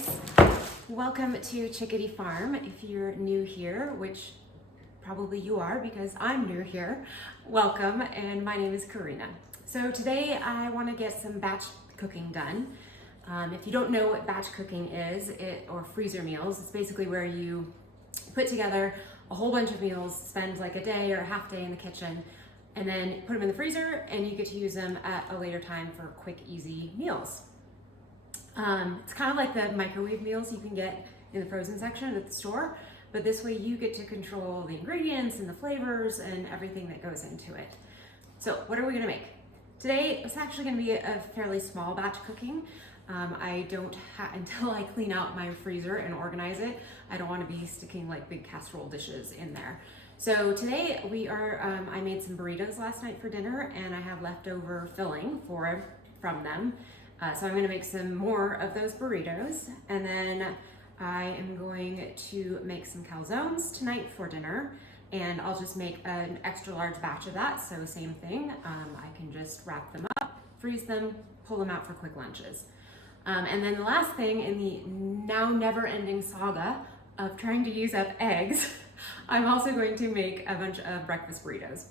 guys, welcome to Chickadee Farm. If you're new here, which probably you are because I'm new here, welcome, and my name is Karina. So today I want to get some batch cooking done. If you don't know what batch cooking is, or freezer meals, it's basically where you put together a whole bunch of meals, spend like a day or a half day in the kitchen, and then put them in the freezer and you get to use them at a later time for quick, easy meals. It's kind of like the microwave meals you can get in the frozen section at the store, but this way you get to control the ingredients and the flavors and everything that goes into it. So what are we gonna make? Today, it's actually gonna be a fairly small batch cooking. Until I clean out my freezer and organize it, I don't wanna be sticking like big casserole dishes in there. So today I made some burritos last night for dinner and I have leftover filling from them. So I'm gonna make some more of those burritos, and then I am going to make some calzones tonight for dinner, and I'll just make an extra large batch of that, so same thing. I can just wrap them up, freeze them, pull them out for quick lunches. And then the last thing in the now never-ending saga of trying to use up eggs, I'm also going to make a bunch of breakfast burritos.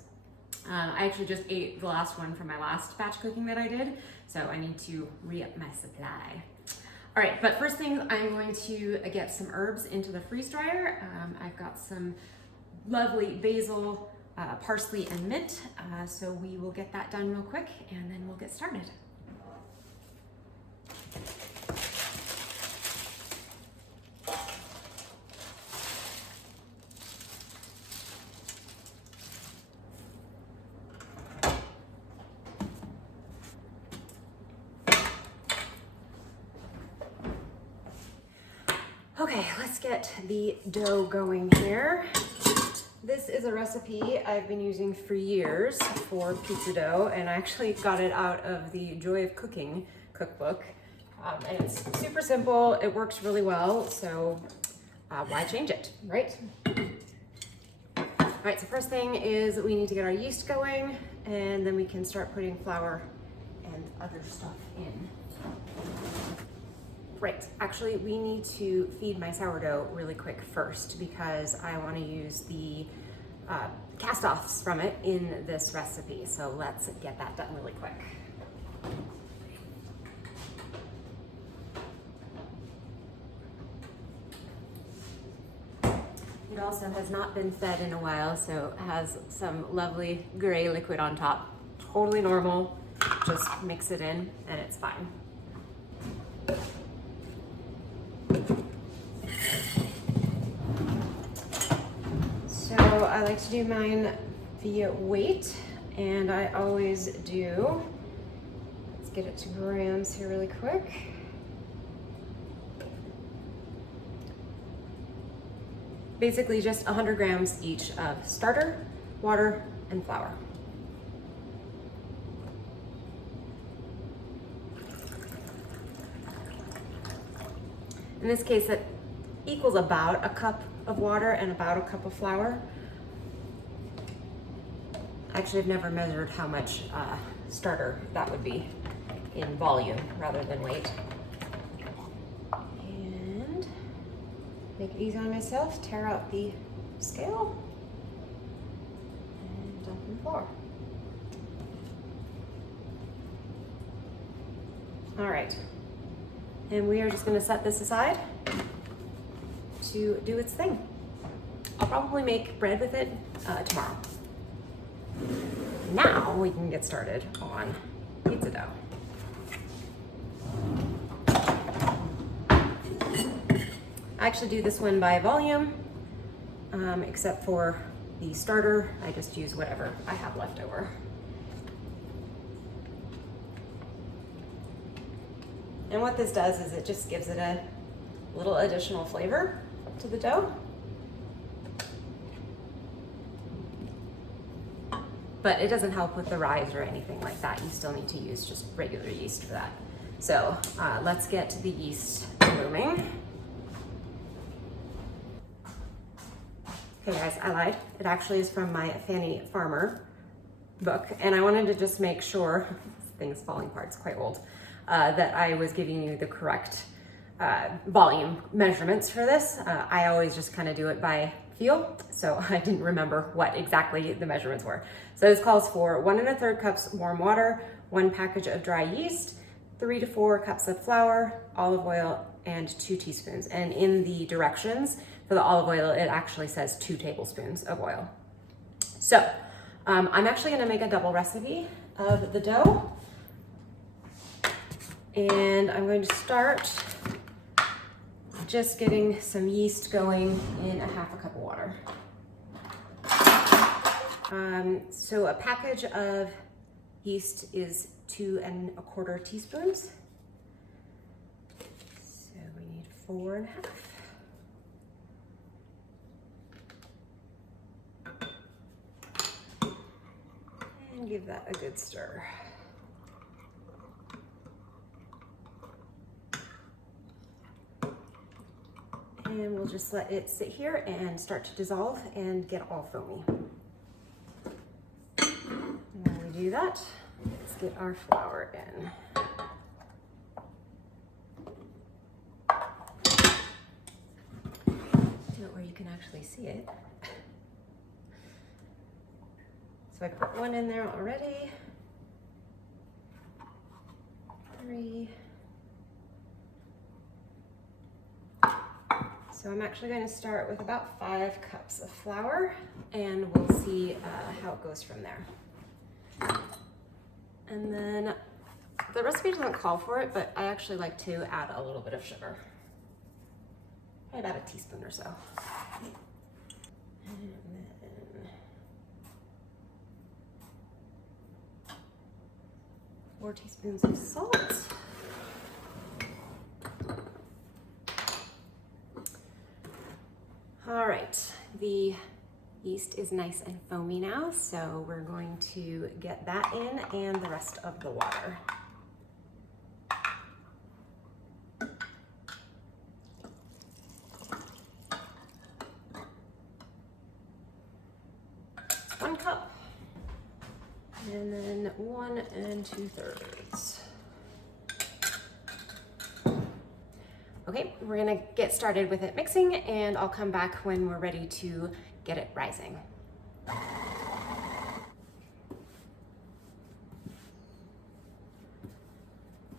I actually just ate the last one from my last batch cooking that I did, so I need to re-up my supply. All right, but first thing, I'm going to get some herbs into the freeze dryer. I've got some lovely basil, parsley, and mint, so we will get that done real quick, and then we'll get started. Okay, let's get the dough going here. This is a recipe I've been using for years for pizza dough, and I actually got it out of the Joy of Cooking cookbook. And it's super simple, it works really well, so why change it, right? All right, so first thing is we need to get our yeast going, and then we can start putting flour and other stuff in. Right, actually we need to feed my sourdough really quick first because I want to use the cast-offs from it in this recipe. So let's get that done really quick. It also has not been fed in a while, so it has some lovely gray liquid on top. Totally normal, just mix it in and it's fine. So I like to do mine via weight, and I always do. Let's get it to grams here really quick. Basically just 100 grams each of starter, water, and flour. In this case, it equals about a cup of water and about a cup of flour. Actually, I've never measured how much starter that would be in volume rather than weight. And make it easy on myself, tear out the scale and dump in the flour. All right. And we are just gonna set this aside to do its thing. I'll probably make bread with it tomorrow. Now we can get started on pizza dough. I actually do this one by volume, except for the starter. I just use whatever I have left over. And what this does is it just gives it a little additional flavor to the dough. But it doesn't help with the rise or anything like that. You still need to use just regular yeast for that. So let's get the yeast blooming. Okay guys, I lied. It actually is from my Fanny Farmer book, and I wanted to just make sure, this thing's falling apart, it's quite old, that I was giving you the correct volume measurements for this. I always just kind of do it by feel, so I didn't remember what exactly the measurements were. So this calls for 1 1/3 cups warm water, 1 package of dry yeast, 3 to 4 cups of flour, olive oil, and 2 teaspoons. And in the directions for the olive oil, it actually says 2 tablespoons of oil. So I'm actually gonna make a double recipe of the dough. And I'm going to start just getting some yeast going in a 1/2 cup of water. So a package of yeast is 2 1/4 teaspoons. So we need 4 1/2. And give that a good stir. And we'll just let it sit here and start to dissolve and get all foamy. And while we do that, let's get our flour in. Do it where you can actually see it. So I put 1 in there already. 3. So I'm actually going to start with about 5 cups of flour, and we'll see how it goes from there. And then the recipe doesn't call for it, but I actually like to add a little bit of sugar. Probably about 1 teaspoon or so. And then 4 teaspoons of salt. All right, the yeast is nice and foamy now, so we're going to get that in and the rest of the water. One cup, and then 1 2/3. Okay, we're gonna get started with it mixing, and I'll come back when we're ready to get it rising. All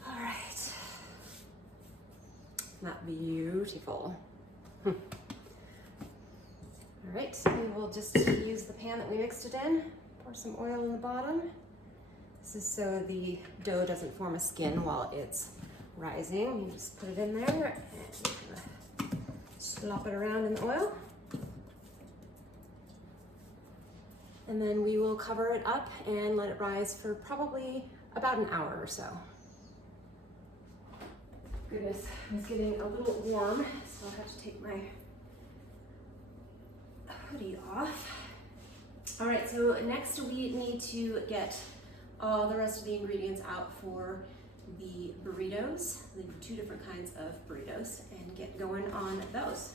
right, isn't that beautiful? All right, we will just use the pan that we mixed it in, pour some oil in the bottom. This is so the dough doesn't form a skin while it's rising. You just put it in there and slop it around in the oil. And then we will cover it up and let it rise for probably about an hour or so. Goodness, it's getting a little warm, so I'll have to take my hoodie off. All right, so next we need to get all the rest of the ingredients out for the burritos, the 2 different kinds of burritos, and get going on those.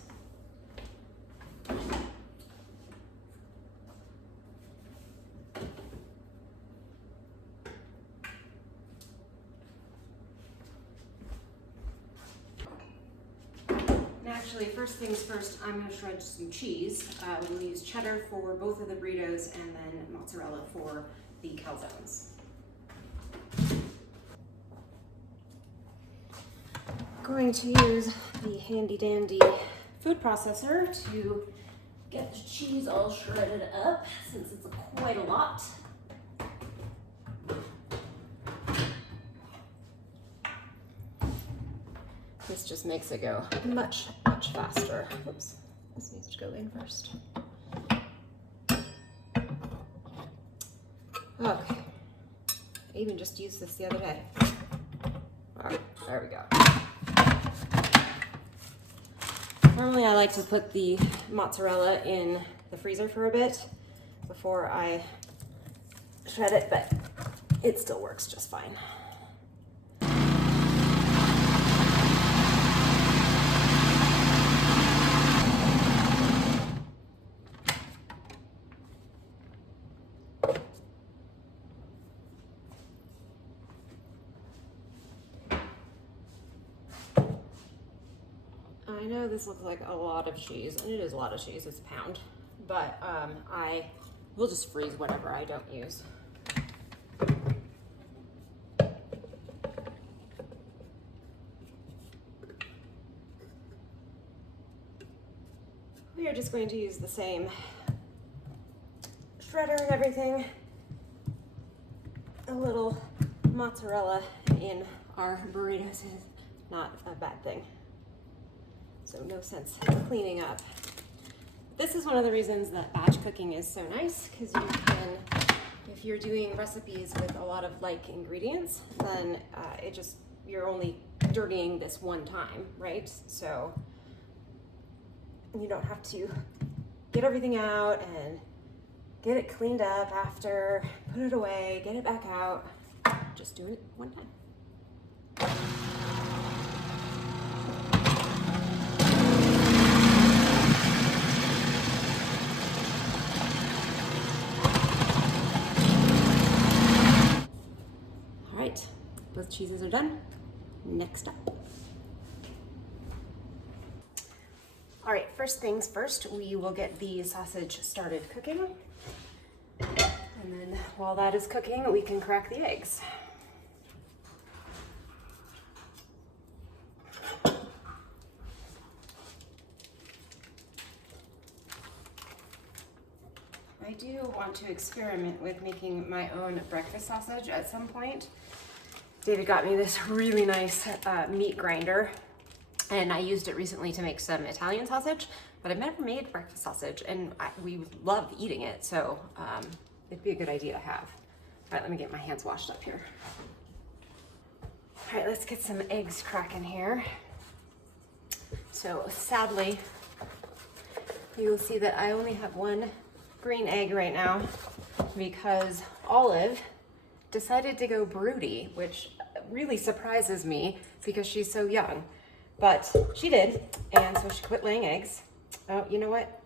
And actually, first things first, I'm going to shred some cheese. We'll use cheddar for both of the burritos and then mozzarella for the calzones. Going to use the handy dandy food processor to get the cheese all shredded up, since it's quite a lot. This just makes it go much, much faster. Oops, this needs to go in first. Okay, I even just used this the other day. All right, there we go. Normally I like to put the mozzarella in the freezer for a bit before I shred it, but it still works just fine. know this looks like a lot of cheese, and it is a lot of cheese, it's a pound, but I will just freeze whatever I don't use. We are just going to use the same shredder and everything. A little mozzarella in our burritos is not a bad thing. So no sense cleaning up. This is one of the reasons that batch cooking is so nice, because you can, if you're doing recipes with a lot of like ingredients, then you're only dirtying this one time, right? So you don't have to get everything out and get it cleaned up after, put it away, get it back out. Just do it one time. All right, both cheeses are done. Next up. All right, first things first, we will get the sausage started cooking. And then while that is cooking, we can crack the eggs. I do want to experiment with making my own breakfast sausage at some point. David got me this really nice meat grinder, and I used it recently to make some Italian sausage, but I've never made breakfast sausage, and we love eating it, so it'd be a good idea to have. All right, let me get my hands washed up here. All right, let's get some eggs cracking here. So sadly, you will see that I only have one green egg right now because Olive decided to go broody, which really surprises me because she's so young. But she did, and so she quit laying eggs. Oh, you know what?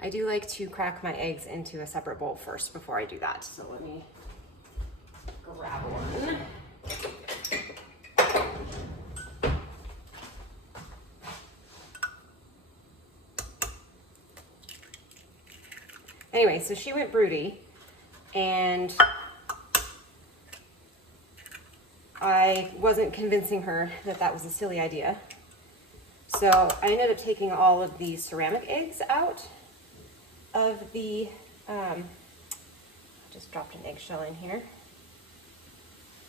I do like to crack my eggs into a separate bowl first before I do that. So let me grab one. Anyway, so she went broody, and I wasn't convincing her that that was a silly idea. So I ended up taking all of the ceramic eggs out of the, I just dropped an eggshell in here.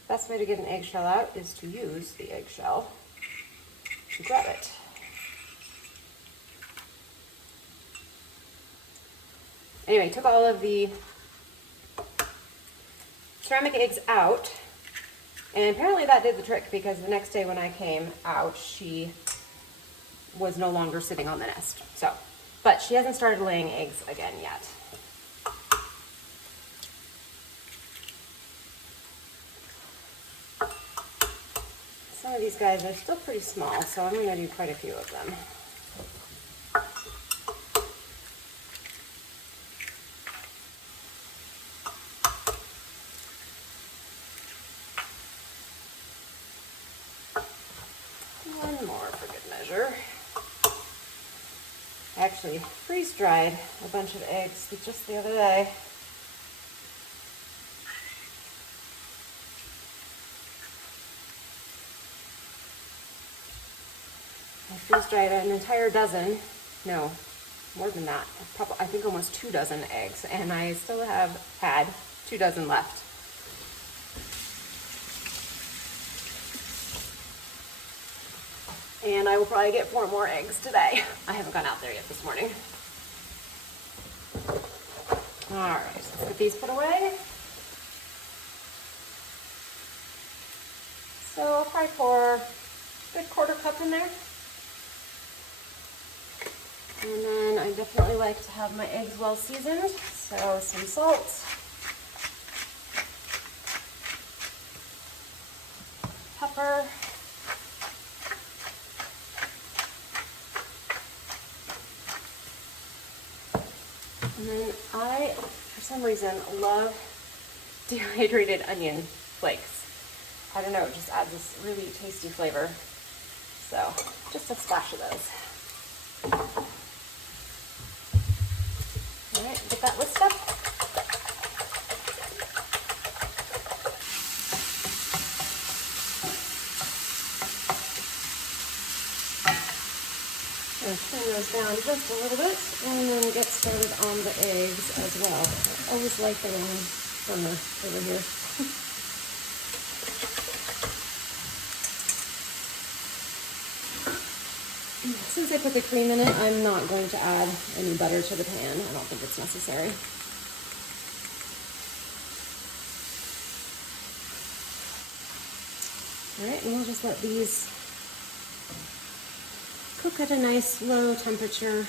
Best way to get an eggshell out is to use the eggshell to grab it. Anyway, took all of the ceramic eggs out, and apparently that did the trick, because the next day when I came out, she was no longer sitting on the nest. So, but she hasn't started laying eggs again yet. Some of these guys are still pretty small, so I'm going to do quite a few of them. One more for good measure. I actually freeze-dried a bunch of eggs just the other day. I freeze-dried an entire dozen, no, more than that, probably, I think almost 2 dozen eggs, and I still have had 2 dozen left. And I will probably get 4 more eggs today. I haven't gone out there yet this morning. All right, let's get these put away. So I'll probably pour a good 1/4 cup in there. And then I definitely like to have my eggs well seasoned. So some salt, pepper, and then I, for some reason, love dehydrated onion flakes. I don't know, it just adds this really tasty flavor. So just a splash of those. All right, get that whisked up. Turn those down just a little bit and then get started on the eggs as well. I always like the wrong burner over here. Since I put the cream in it, I'm not going to add any butter to the pan. I don't think it's necessary. All right, and we'll just let these cook at a nice low temperature.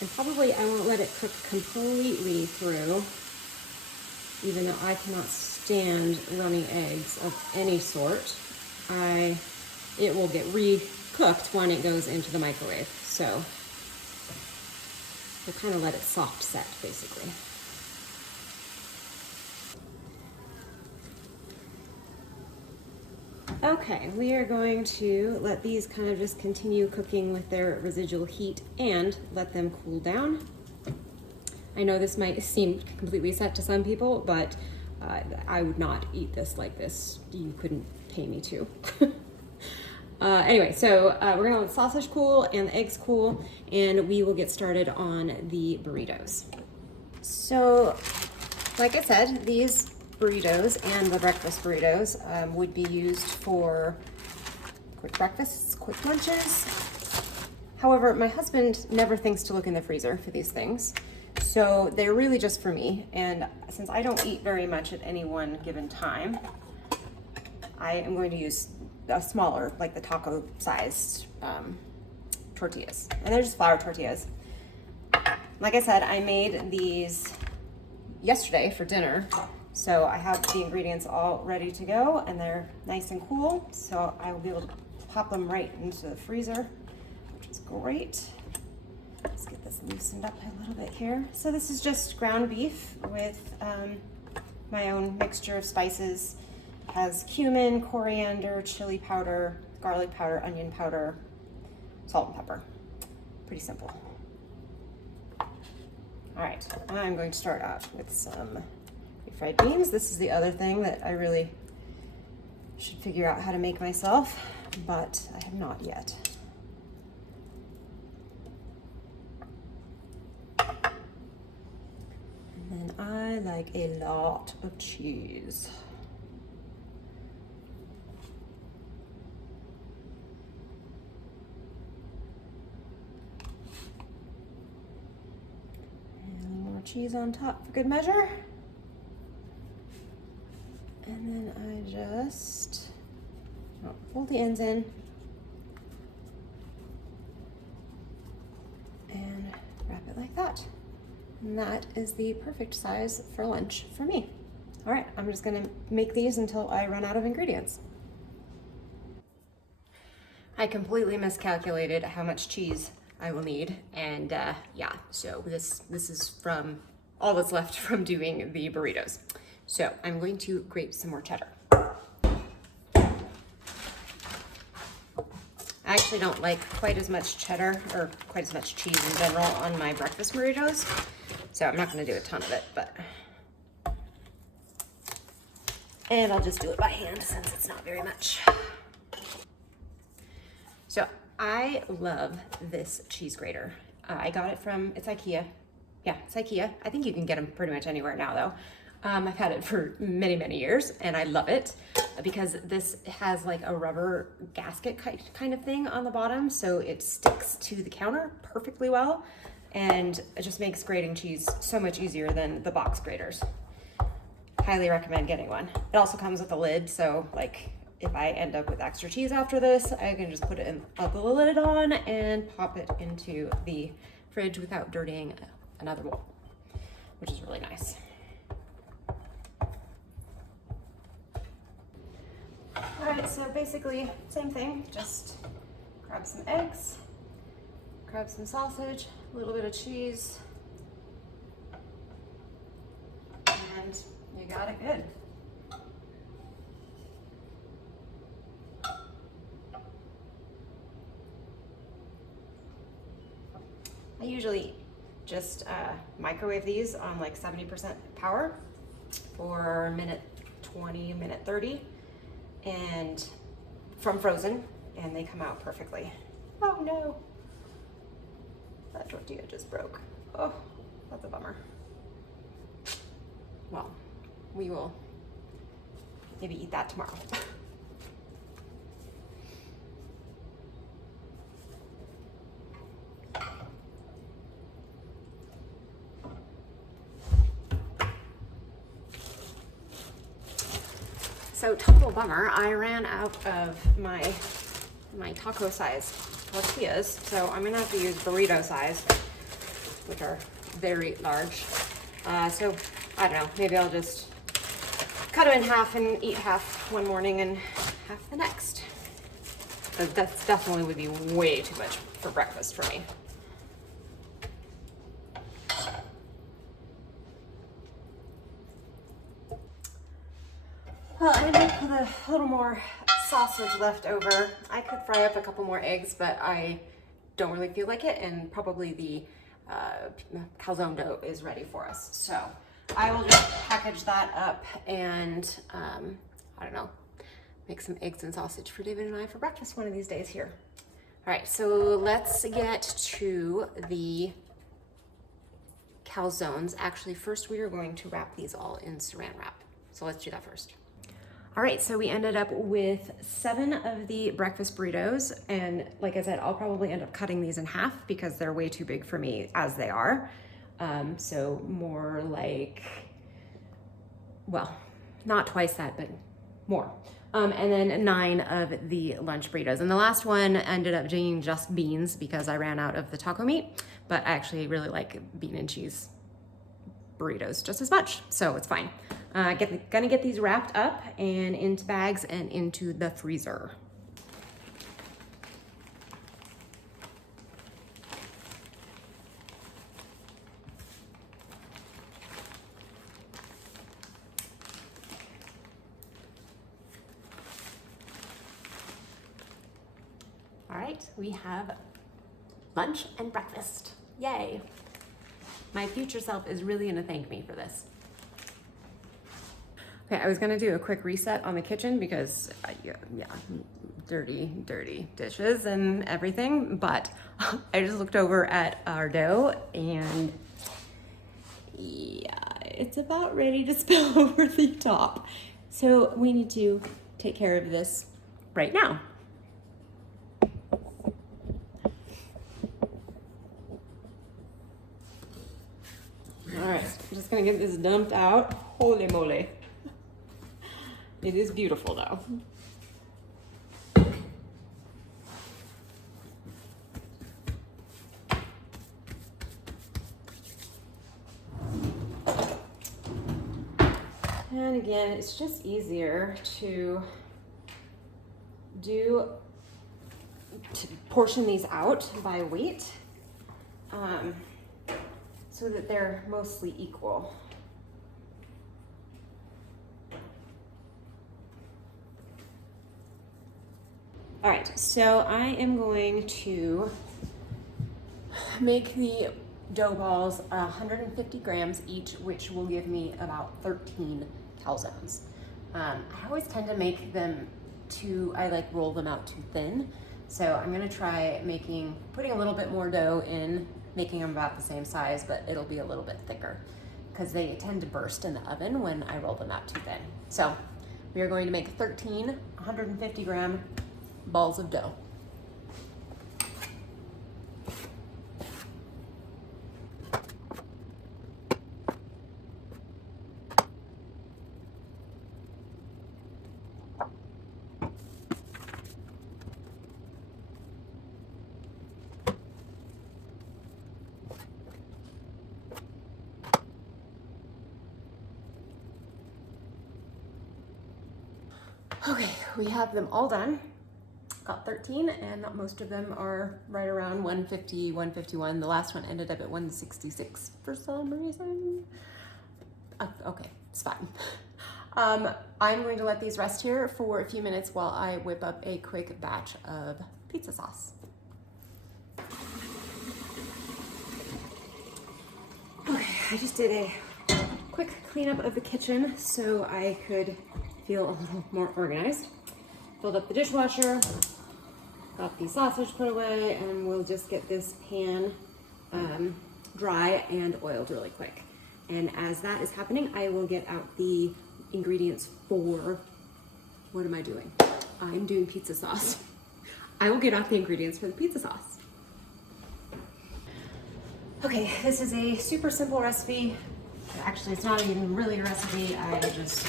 And probably I won't let it cook completely through, even though I cannot stand runny eggs of any sort. It will get recooked when it goes into the microwave. So we'll kind of let it soft set, basically. Okay, we are going to let these kind of just continue cooking with their residual heat and let them cool down. I know this might seem completely set to some people, but I would not eat this like this. You couldn't pay me to. Anyway, so we're gonna let the sausage cool and the eggs cool, and we will get started on the burritos. So, like I said, these burritos and the breakfast burritos would be used for quick breakfasts, quick lunches. However, my husband never thinks to look in the freezer for these things. So they're really just for me. And since I don't eat very much at any one given time, I am going to use a smaller, like the taco sized tortillas. And they're just flour tortillas. Like I said, I made these yesterday for dinner. So I have the ingredients all ready to go and they're nice and cool. So I will be able to pop them right into the freezer, which is great. Let's get this loosened up a little bit here. So this is just ground beef with my own mixture of spices. It has cumin, coriander, chili powder, garlic powder, onion powder, salt and pepper. Pretty simple. All right, I'm going to start off with some fried beans. This is the other thing that I really should figure out how to make myself, but I have not yet. And then I like a lot of cheese. And more cheese on top for good measure. And then I just fold the ends in and wrap it like that. And that is the perfect size for lunch for me. All right, I'm just gonna make these until I run out of ingredients. I completely miscalculated how much cheese I will need. And yeah, so this is from all that's left from doing the burritos. So I'm going to grate some more cheddar. I actually don't like quite as much cheddar or quite as much cheese in general on my breakfast burritos. So I'm not gonna do a ton of it, but. And I'll just do it by hand since it's not very much. So I love this cheese grater. I got it from, it's IKEA. Yeah, it's IKEA. I think you can get them pretty much anywhere now though. I've had it for many, many years and I love it because this has like a rubber gasket kind of thing on the bottom. So it sticks to the counter perfectly well. And it just makes grating cheese so much easier than the box graters. Highly recommend getting one. It also comes with a lid. So like if I end up with extra cheese after this, I can just put it in, the lid on and pop it into the fridge without dirtying another bowl, which is really nice. All right, so basically same thing, just grab some eggs, grab some sausage, a little bit of cheese, and you got it good. I usually just microwave these on like 70% power for minute 20, minute 30, and from frozen, and they come out perfectly. Oh no, that tortilla just broke. Oh, that's a bummer. Well, we will maybe eat that tomorrow. So total bummer, I ran out of my taco size tortillas, so I'm gonna have to use burrito size, which are very large. So I don't know, maybe I'll just cut them in half and eat half one morning and half the next. But that's definitely would be way too much for breakfast for me. Well, I ended up with a little more sausage left over. I could fry up a couple more eggs, but I don't really feel like it, and probably the calzone dough is ready for us. So I will just package that up and I don't know, make some eggs and sausage for David and I for breakfast one of these days here. All right, so let's get to the calzones. Actually, first we are going to wrap these all in saran wrap. So let's do that first. All right, so we ended up with 7 of the breakfast burritos, and like I said, I'll probably end up cutting these in half because they're way too big for me as they are. So more like, well, not twice that, but more. And then 9 of the lunch burritos. And the last one ended up being just beans because I ran out of the taco meat, but I actually really like bean and cheese burritos just as much, so it's fine. Gonna get these wrapped up and into bags and into the freezer. All right, we have lunch and breakfast. Yay. My future self is really gonna thank me for this. Okay, I was gonna do a quick reset on the kitchen because, yeah, dirty dishes and everything, but I just looked over at our dough and yeah, it's about ready to spill over the top. So we need to take care of this right now. All right, I'm just gonna get this dumped out. Holy moly. It is beautiful though. And again, it's just easier to portion these out by weight so that they're mostly equal. All right, so I am going to make the dough balls 150 grams each, which will give me about 13 calzones. I always tend to make them I like roll them out too thin. So I'm gonna try putting a little bit more dough in, making them about the same size, but it'll be a little bit thicker because they tend to burst in the oven when I roll them out too thin. So we are going to make 13 150 gram balls of dough. Okay, we have them all done. Got 13, and most of them are right around 150, 151. The last one ended up at 166 for some reason. Okay, it's fine. I'm going to let these rest here for a few minutes while I whip up a quick batch of pizza sauce. I just did a quick cleanup of the kitchen so I could feel a little more organized. Filled up the dishwasher, got the sausage put away, and we'll just get this pan dry and oiled really quick. And as that is happening, I will get out the ingredients for, what am I doing? I'm doing pizza sauce. I will get out the ingredients for the pizza sauce. Okay, this is a super simple recipe. Actually, it's not even really a recipe. I just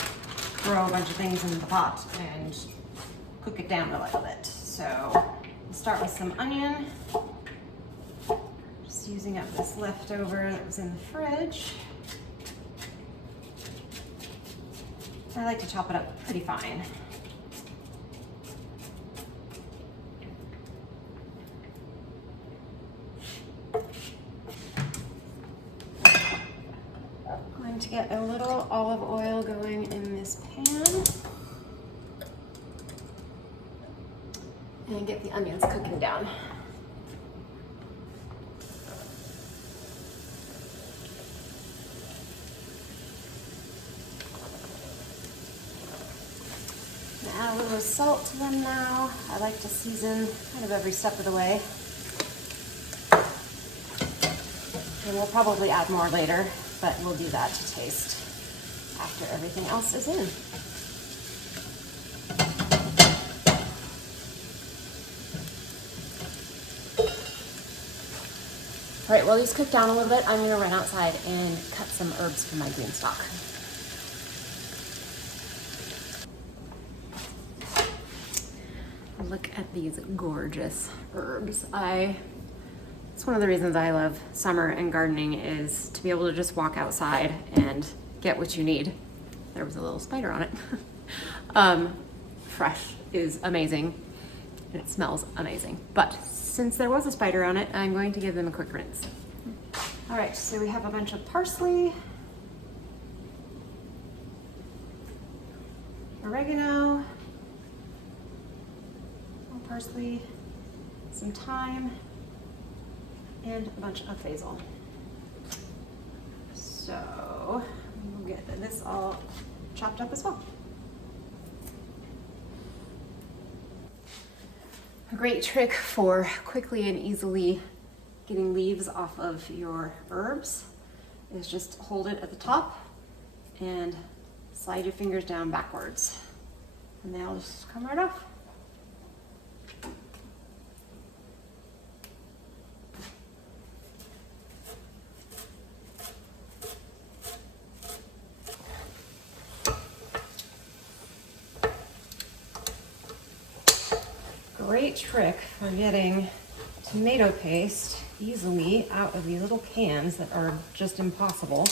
throw a bunch of things in the pot and cook it down a little bit. So we'll start with some onion. Just using up this leftover that was in the fridge. I like to chop it up pretty fine. Going to get a little olive oil going in this pan. And get the onions cooking down. Add a little salt to them now. I like to season kind of every step of the way. And we'll probably add more later, but we'll do that to taste after everything else is in. All right, while these cook down a little bit, I'm gonna run outside and cut some herbs for my green stock. Look at these gorgeous herbs. It's one of the reasons I love summer and gardening is to be able to just walk outside and get what you need. There was a little spider on it. Fresh is amazing. It smells amazing. But since there was a spider on it, I'm going to give them a quick rinse. All right, so we have a bunch of parsley, oregano, parsley, some thyme, and a bunch of basil. So we'll get this all chopped up as well. A great trick for quickly and easily getting leaves off of your herbs is just hold it at the top and slide your fingers down backwards, and they'll just come right off. Great trick for getting tomato paste easily out of these little cans that are just impossible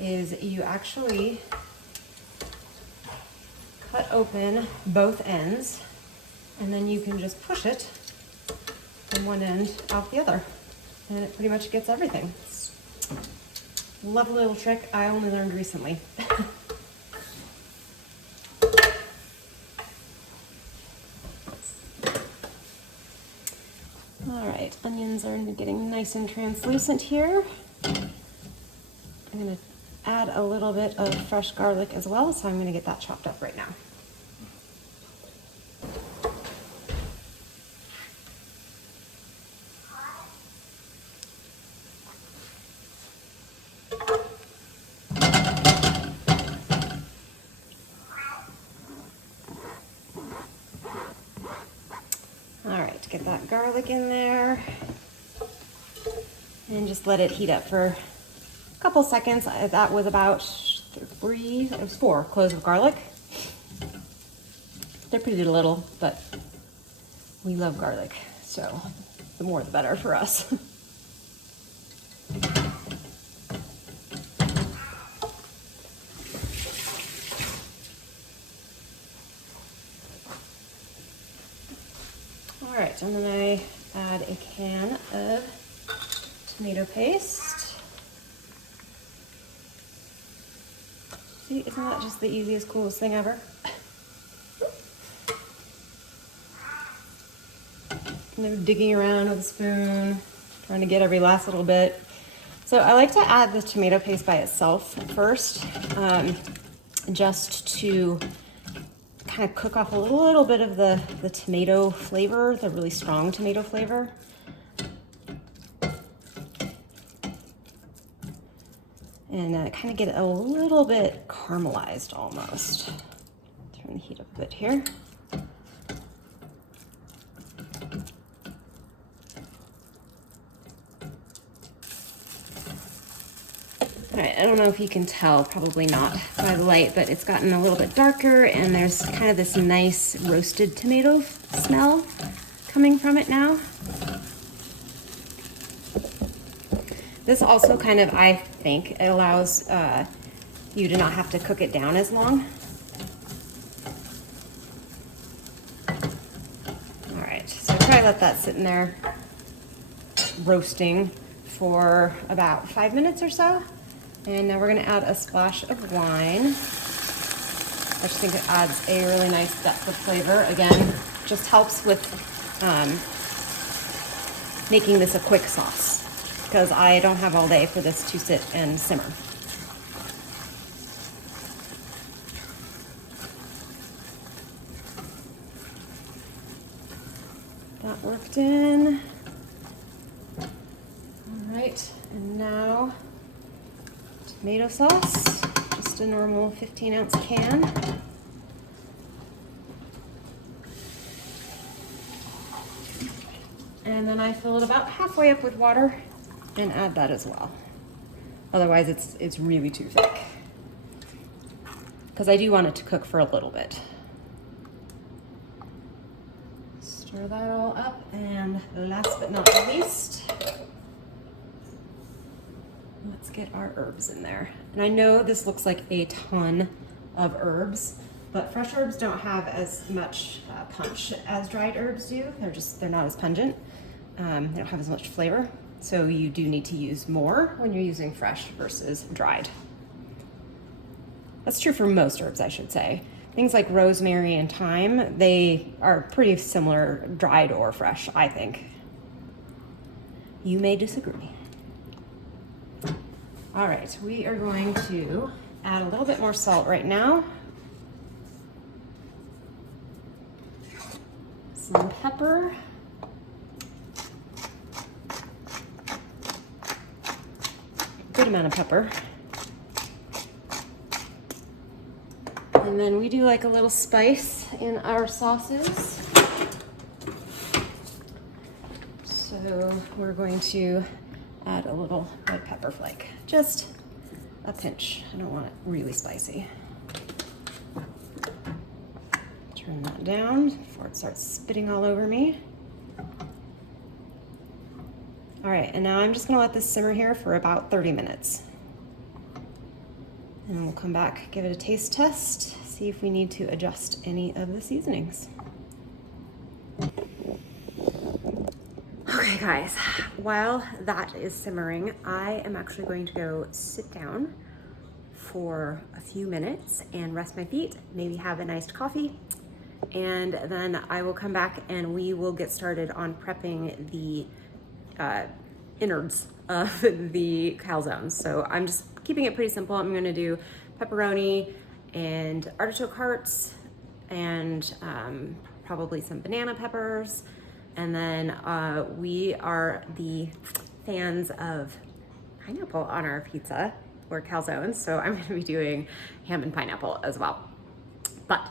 is you actually cut open both ends, and then you can just push it from one end out the other, and it pretty much gets everything. It's a lovely little trick I only learned recently. All right, onions are getting nice and translucent here. I'm gonna add a little bit of fresh garlic as well, so I'm gonna get that chopped up right now. All right, get that garlic in there and just let it heat up for a couple seconds. That was about 4 cloves of garlic. They're pretty little, but we love garlic, so the more the better for us. All right, and then I add a can of tomato paste. See, isn't that just the easiest, coolest thing ever? You know, digging around with a spoon, trying to get every last little bit. So I like to add the tomato paste by itself first, just to kind of cook off a little bit of the tomato flavor, the really strong tomato flavor. And kind of get it a little bit caramelized almost. Turn the heat up a bit here. All right, I don't know if you can tell, probably not by the light, but it's gotten a little bit darker and there's kind of this nice roasted tomato smell coming from it now. This also kind of, I think, it allows you to not have to cook it down as long. All right, so try to let that sit in there roasting for about 5 minutes or so. And now we're gonna add a splash of wine. I just think it adds a really nice depth of flavor. Again, just helps with making this a quick sauce, because I don't have all day for this to sit and simmer. That worked in. All right, and now tomato sauce, just a normal 15-ounce can. And then I fill it about halfway up with water and add that as well. Otherwise it's really too thick, because I do want it to cook for a little bit. Stir that all up, and last but not least, let's get our herbs in there. And I know this looks like a ton of herbs, but fresh herbs don't have as much punch as dried herbs do. They're not as pungent. They don't have as much flavor. So you do need to use more when you're using fresh versus dried. That's true for most herbs, I should say. Things like rosemary and thyme, they are pretty similar, dried or fresh, I think. You may disagree. All right, we are going to add a little bit more salt right now. Some pepper. Good amount of pepper. And then we do like a little spice in our sauces. So we're going to add a little red pepper flake, just a pinch. I don't want it really spicy. Turn that down before it starts spitting all over me. All right, and now I'm just gonna let this simmer here for about 30 minutes. And we'll come back, give it a taste test, see if we need to adjust any of the seasonings. Okay guys, while that is simmering, I am actually going to go sit down for a few minutes and rest my feet, maybe have a nice coffee, and then I will come back and we will get started on prepping the innards of the calzones. So I'm just keeping it pretty simple. I'm gonna do pepperoni and artichoke hearts and probably some banana peppers. And then we are the fans of pineapple on our pizza or calzones. So I'm gonna be doing ham and pineapple as well. But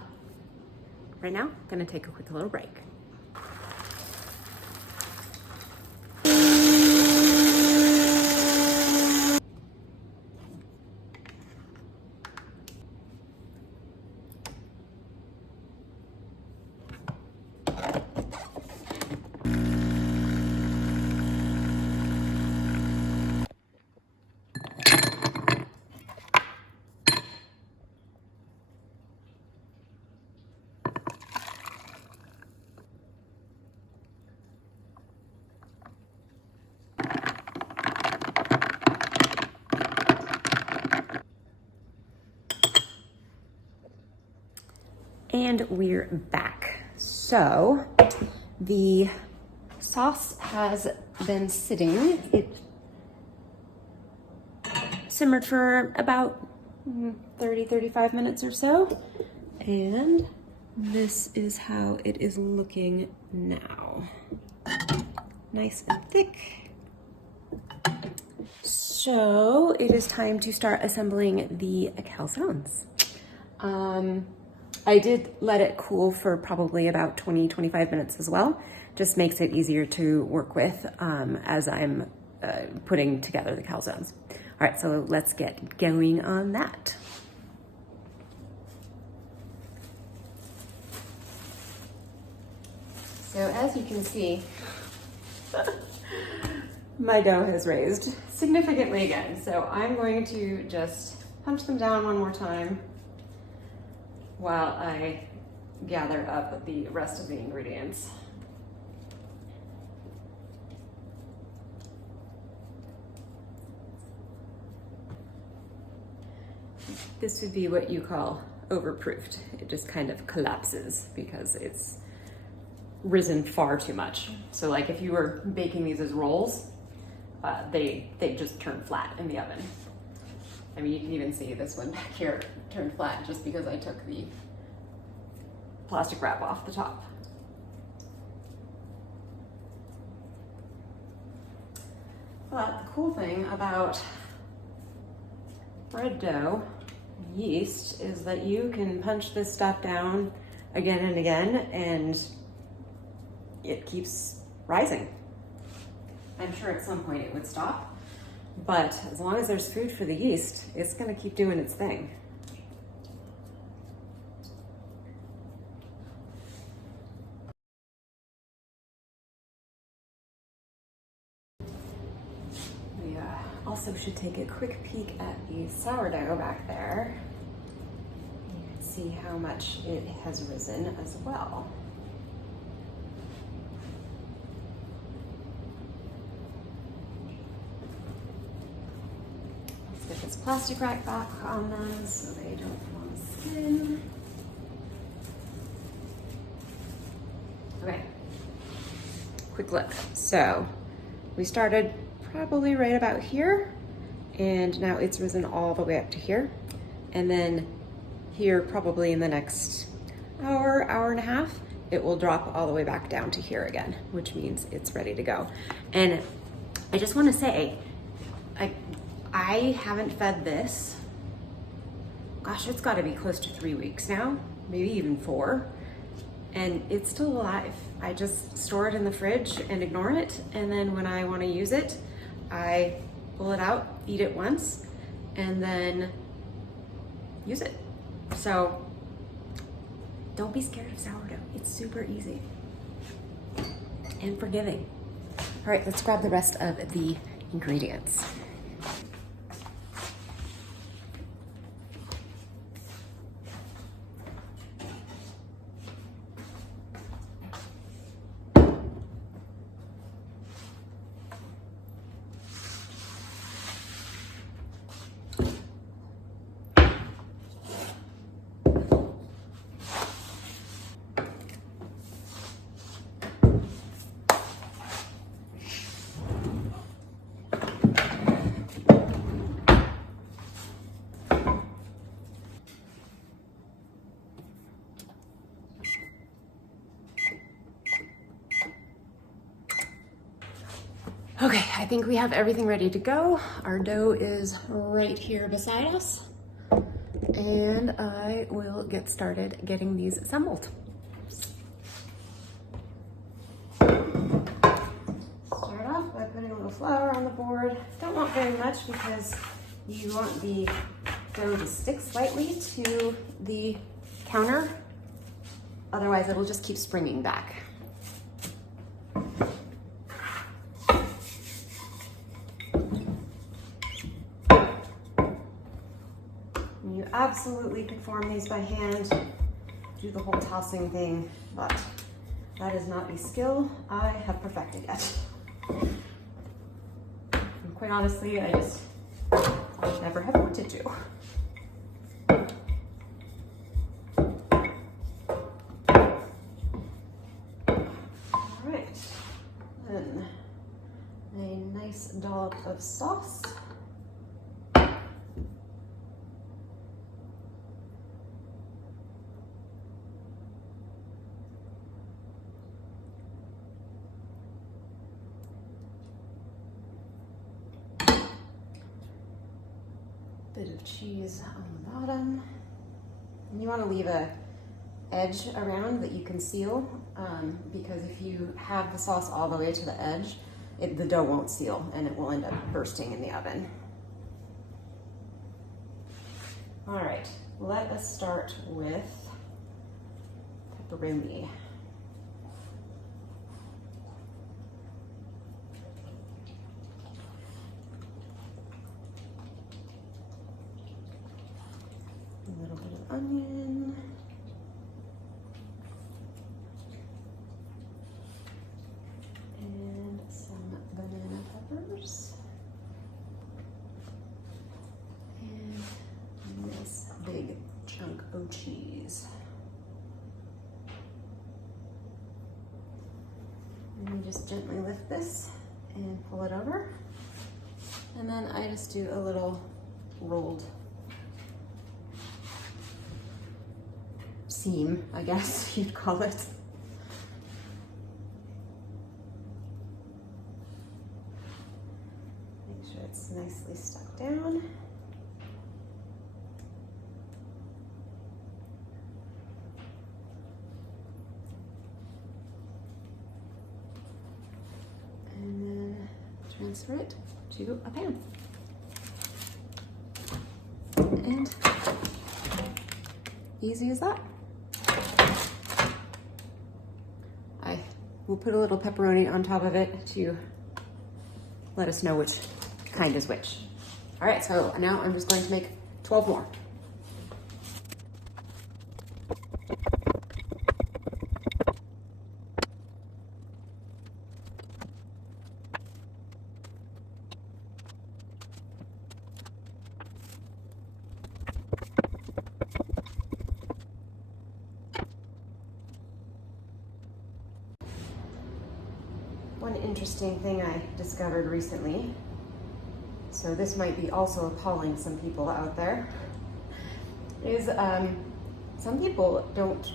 right now, I'm gonna take a quick little break. And we're back. So the sauce has been sitting. simmered for about 30-35 minutes or so. And this is how it is looking now. Nice and thick. So it is time to start assembling the calzones. I did let it cool for probably about 20-25 minutes as well. Just makes it easier to work with as I'm putting together the calzones. All right, so let's get going on that. So as you can see, my dough has raised significantly again. So I'm going to just punch them down one more time while I gather up the rest of the ingredients. This would be what you call overproofed. It just kind of collapses because it's risen far too much. So like if you were baking these as rolls, they just turn flat in the oven. I mean, you can even see this one back here turned flat just because I took the plastic wrap off the top. But the cool thing about bread dough, yeast, is that you can punch this stuff down again and again and it keeps rising. I'm sure at some point it would stop, but as long as there's food for the yeast, it's gonna keep doing its thing. We also should take a quick peek at the sourdough back there. You can see how much it has risen as well. Get this plastic wrap back on them so they don't fall on the skin. Okay, quick look. So we started probably right about here, and now it's risen all the way up to here. And then here, probably in the next hour, hour and a half, it will drop all the way back down to here again, which means it's ready to go. And I just want to say, I haven't fed this, gosh, it's got to be close to 3 weeks now, maybe even 4, and it's still alive. I just store it in the fridge and ignore it, and then when I want to use it, I pull it out, eat it once, and then use it. So don't be scared of sourdough. It's super easy and forgiving. All right, let's grab the rest of the ingredients. Okay, I think we have everything ready to go. Our dough is right here beside us, and I will get started getting these assembled. Start off by putting a little flour on the board. Don't want very much because you want the dough to stick slightly to the counter. Otherwise, it'll just keep springing back. You absolutely could form these by hand, do the whole tossing thing, but that is not a skill I have perfected yet. And quite honestly, I just never have wanted to. All right, then a nice dollop of sauce. bit of cheese on the bottom. And you want to leave a edge around that you can seal, because if you have the sauce all the way to the edge, the dough won't seal and it will end up bursting in the oven. All right, let us start with pepperoni. A little bit of onion. And some banana peppers. And this big chunk of cheese. And you just gently lift this and pull it over. And then I just do a little rolled seam, I guess you'd call it. Make sure it's nicely stuck down. And then transfer it to a pan. And easy as that. We'll put a little pepperoni on top of it to let us know which kind is which. All right, so now I'm just going to make 12 more. One interesting thing I discovered recently, so this might be also appalling some people out there, is some people don't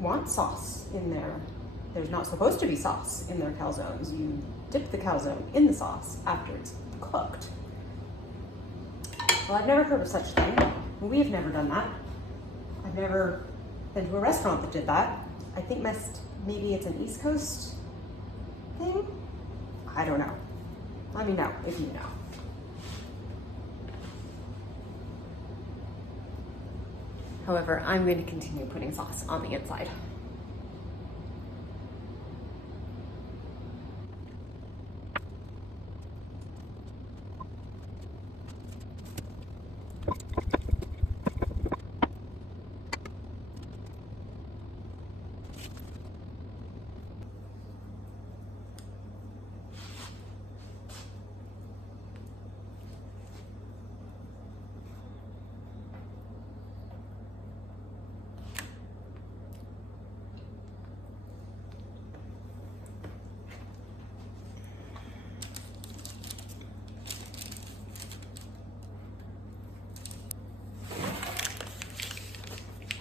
want sauce in there. There's not supposed to be sauce in their calzones. You dip the calzone in the sauce after it's cooked. Well, I've never heard of such a thing. We've never done that. I've never been to a restaurant that did that. I think maybe it's an East Coast thing? I don't know. Let me know if you know. However, I'm going to continue putting sauce on the inside.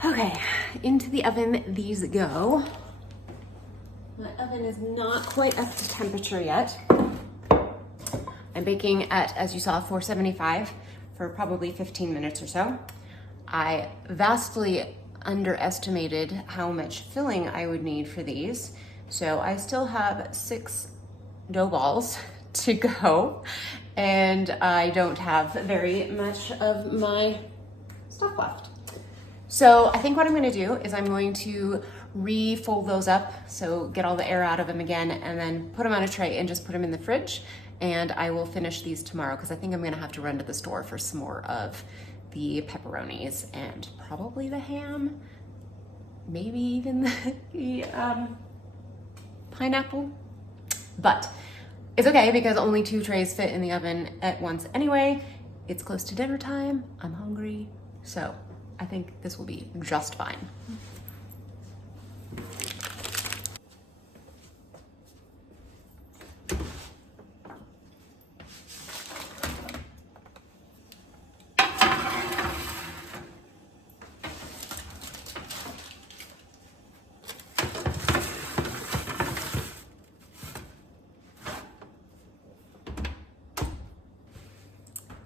Okay, into the oven these go. My oven is not quite up to temperature yet. I'm baking at, as you saw, 475 for probably 15 minutes or so. I vastly underestimated how much filling I would need for these. So I still have 6 dough balls to go, and I don't have very much of my stuff left. So I think what I'm gonna do is I'm going to refold those up, so get all the air out of them again, and then put them on a tray and just put them in the fridge. And I will finish these tomorrow because I think I'm gonna have to run to the store for some more of the pepperonis and probably the ham, maybe even the pineapple. But it's okay because only 2 trays fit in the oven at once anyway. It's close to dinner time, I'm hungry, so I think this will be just fine.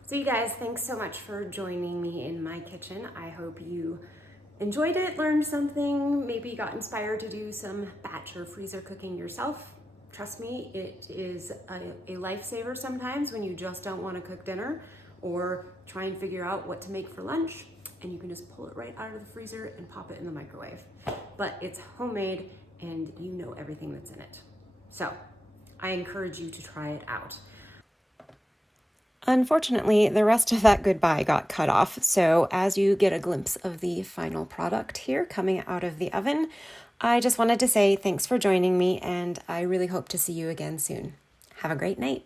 So you guys, thanks so much for joining me in my kitchen. I hope you enjoyed it, learned something, maybe got inspired to do some batch or freezer cooking yourself. Trust me, it is a lifesaver sometimes when you just don't want to cook dinner or try and figure out what to make for lunch, and you can just pull it right out of the freezer and pop it in the microwave. But it's homemade and you know everything that's in it. So I encourage you to try it out. Unfortunately, the rest of that goodbye got cut off, so as you get a glimpse of the final product here coming out of the oven, I just wanted to say thanks for joining me, and I really hope to see you again soon. Have a great night.